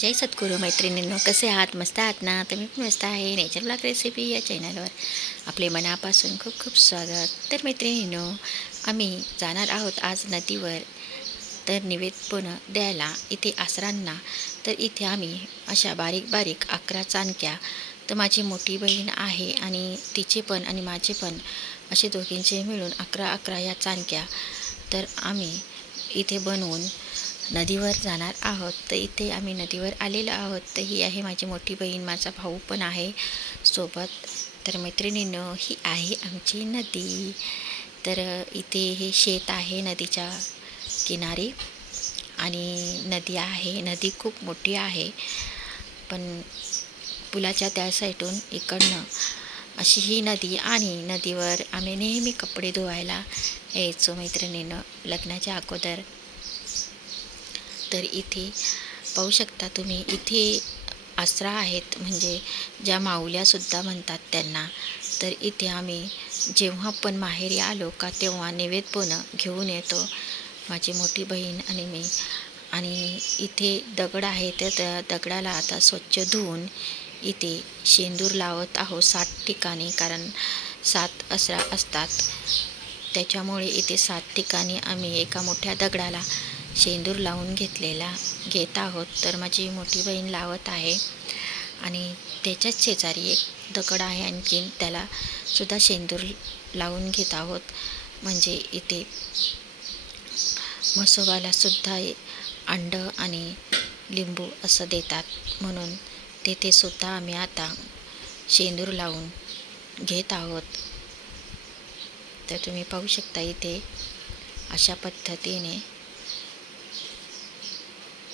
जय सद्गुरू मैत्रिणींनो कसे आहात? मस्त आहात ना? तर मी पण मस्त आहे. नेचर ब्लॉग रेसिपी या चॅनलवर आपले मनापासून खूप खूप स्वागत. तर मैत्रिणींनो आम्ही जाणार आहोत आज नदीवर. तर निवेदन द्यायला इथे आसरांना. तर इथे आम्ही अशा बारीक बारीक अकरा चाणक्या तर माझी मोठी बहीण आहे आणि तिचे पण आणि माझे पण असे दोघींचे मिळून अकरा अकरा या चाणक्या तर आम्ही इथे बनवून नदीवर जाणार आहोत. तर इथे आम्ही नदीवर आलेलो आहोत. तर ही आहे माझी मोठी बहीण माझा भाऊ पण आहे सोबत. तर मैत्रिणीनं ही आहे आमची नदी. तर इथे हे शेत आहे नदीच्या किनारी आणि नदी आहे. नदी खूप मोठी आहे. पण पुलाच्या त्या साईडून इकडनं अशी ही नदी आणि नदीवर आम्ही नेहमी कपडे धुवायला यायचो मैत्रिणीनं लग्नाच्या अगोदर. तर इथे पाहू शकता तुम्ही इथे आसरा आहेत. म्हणजे ज्या माऊल्यासुद्धा म्हणतात त्यांना. तर इथे आम्ही जेव्हा पण माहेरी आलो का तेव्हा नैवेद्यपणं घेऊन येतो. माझी मोठी बहीण आणि मी. आणि इथे दगड आहे तर त्या दगडाला आता स्वच्छ धुवून इथे शेंदूर लावत आहोत सात ठिकाणी कारण सात असरा असतात. त्याच्यामुळे इथे सात ठिकाणी आम्ही एका मोठ्या दगडाला शेंदूर लावून घेतलेला घेत आहोत. तर माझी मोठी बहीण लावत आहे आणि त्याच्याच शेजारी एक दगड आहे आणखीन. त्याला सुद्धा शेंदूर लावून घेत आहोत. म्हणजे इथे म्हसोबाला सुद्धा अंड आणि लिंबू असं देतात. म्हणून तेथे सुद्धा आम्ही आता शेंदूर लावून घेत आहोत. तर तुम्ही पाहू शकता इथे अशा पद्धतीने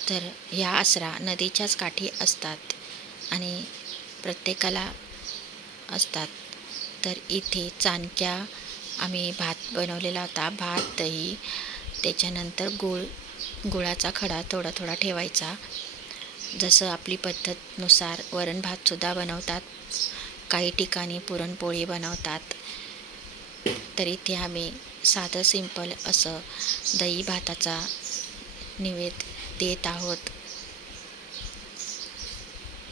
तर ह्या आसरा नदीच्याच काठी असतात आणि प्रत्येकाला असतात. तर इथे चाणक्या आम्ही भात बनवलेला होता. भात दही त्याच्यानंतर गूळ गुळाचा खडा थोडा थोडा ठेवायचा. जसं आपली पद्धतनुसार वरण भातसुद्धा बनवतात. काही ठिकाणी पुरणपोळी बनवतात. तर इथे आम्ही साधं सिंपल असं दही भाताचा निवेद देत आहोत.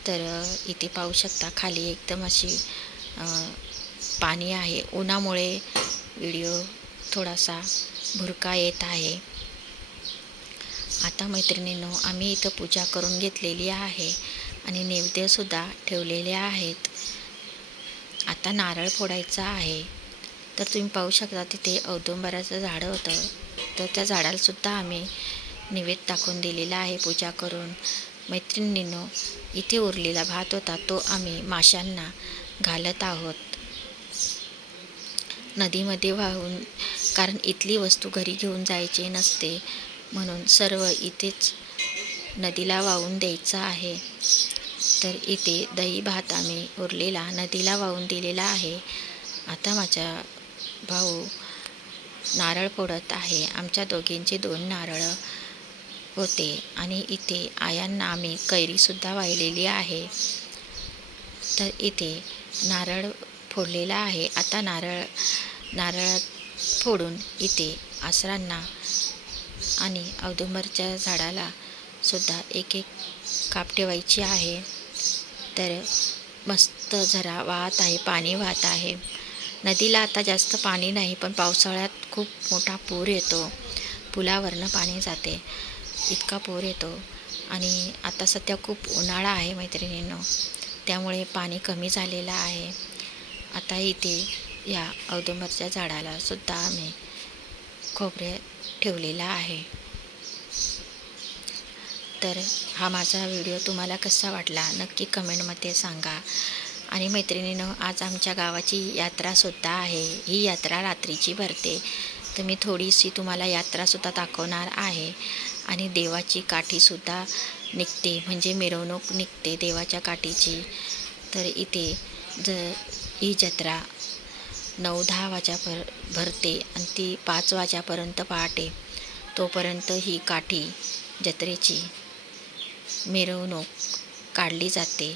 तर इथे पाहू शकता खाली एकदम अशी पाणी आहे. उन्हामुळे व्हिडिओ थोडासा भुरका येत आहे. आता मैत्रिणींनो आम्ही इथं पूजा करून घेतलेली आहे आणि नैवेद्यसुद्धा ठेवलेले आहेत. आता नारळ फोडायचा आहे. तर तुम्ही पाहू शकता तिथे औदुंबराचं झाडं होतं. तर त्या झाडालासुद्धा आम्ही निवेद टाकून दिलेला आहे पूजा करून. मैत्रिणींनो इथे उरलेला भात होता तो आम्ही माशांना घालत आहोत. नदीमध्ये वाहून कारण इथली वस्तू घरी घेऊन जायची नसते म्हणून सर्व इथेच नदीला वाहून द्यायचं आहे. तर इथे दही भात आम्ही उरलेला नदीला वाहून दिलेला आहे. आता माझा भाऊ नारळ फोडत आहे. आमच्या दोघींचे दोन नारळं होते आणि इथे आयांना आम्ही कैरीसुद्धा वाहिलेली आहे. तर इथे नारळ फोडलेला आहे. आता नारळ नारळ फोडून इथे आसरांना आणि औदुंबरच्या झाडाला सुद्धा एक एक काप ठेवायची आहे. तर मस्त झरा वाहत आहे पाणी वाहत आहे. नदीला आता जास्त पाणी नाही पण पावसाळ्यात खूप मोठा पूर येतो. पुलावरनं पाणी जाते. इतका पूर येतो. आणि आता सध्या खूप उन्हाळा आहे मैत्रिणींनो. त्यामुळे पाणी कमी झालेलं आहे. आता इथे या औदुंबरच्या झाडाला सुद्धा आम्ही खोबरे ठेवलेला आहे. तर हा माझा व्हिडिओ तुम्हाला कसा वाटला नक्की कमेंटमध्ये सांगा. आणि मैत्रिणीनं आज आमच्या गावाची यात्रासुद्धा आहे. ही यात्रा रात्रीची भरते. तर मी थोडीशी तुम्हाला यात्रासुद्धा दाखवणार आहे. आणि देवाची काठीसुद्धा निघते म्हणजे मिरवणूक निघते देवाच्या काठीची. तर इथे ज ही जत्रा नऊ दहा वाजापर भरते आणि ती पाच वाजापर्यंत पहाटे. तोपर्यंत ही काठी जत्रेची मिरवणूक काढली जाते.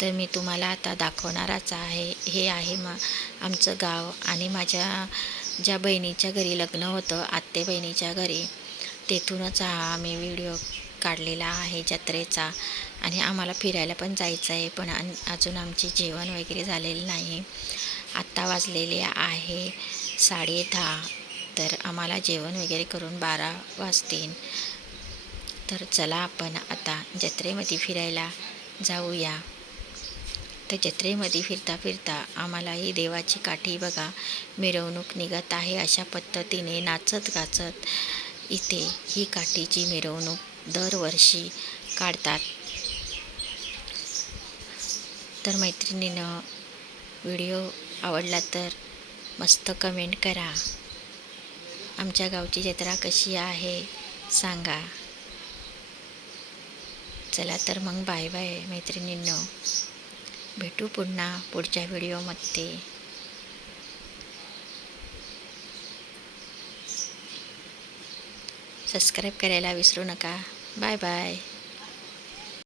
तर मी तुम्हाला आता दाखवणारच आहे हे आहे मा आमचं गाव आणि माझ्या ज्या बहिणीच्या घरी लग्न होतं आत्ते बहिणीच्या घरी. तेथूनच हा आम्ही व्हिडिओ काढलेला आहे जत्रेचा आणि आम्हाला फिरायला पण जायचं आहे पण अजून आमचे जेवण वगैरे झालेलं नाही. आत्ता वाजलेले आहे साडे दहा तर आम्हाला जेवण वगैरे करून बारा वाजतील. तर चला आपण आता जत्रेमध्ये फिरायला जाऊया. तर जत्रेमध्ये फिरता फिरता आम्हाला ही देवाची काठी बघा मिरवणूक निघत आहे अशा पद्धतीने नाचत गाचत इथे ही काठीची मिरवणूक दरवर्षी काढतात. तर मैत्रिणीनं व्हिडिओ आवडला तर मस्त कमेंट करा. आमच्या गावची जत्रा कशी आहे सांगा. चला तर मग बाय बाय मैत्रिणींनो. भेटू पुन्हा पुढच्या व्हिडिओमध्ये. सबस्क्राईब करायला विसरू नका. Bye bye